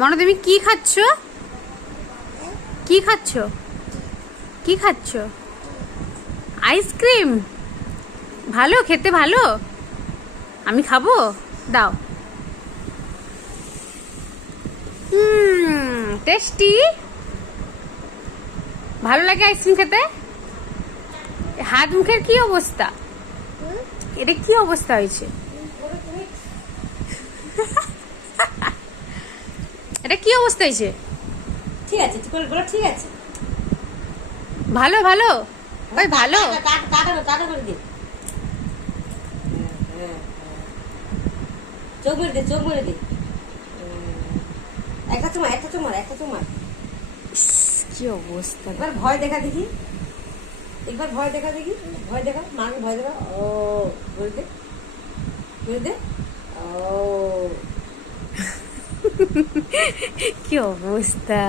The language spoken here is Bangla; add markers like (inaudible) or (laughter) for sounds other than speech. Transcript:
মনে তুমি কি খাচ্ছ? কি খাচ্ছ? কি খাচ্ছ? আইসক্রিম ভালো? খেতে ভালো? আমি খাব? দাও। টেস্টি ভালো লাগে আইসক্রিম খেতে? হাত মুখের কি অবস্থা? এটা কি অবস্থা হয়েছে? এটা কি অবস্থা হয়েছে ঠিক আছে বলো ঠিক আছে। ভালো ভালো? ভালো। দে হ্যাঁ, হ্যাঁ। চোখ মেরে দে চোখ মেরে দে। একটা চুমার একটা চুমার একটা ইস, কি অবস্থা। একবার ভয় দেখা দেখি। একবার ভয় দেখা দেখি। ভয় দেখা মাকে ভয় দেখা। ও বলে দে। বলে দে। ও (laughs) কি অবস্থা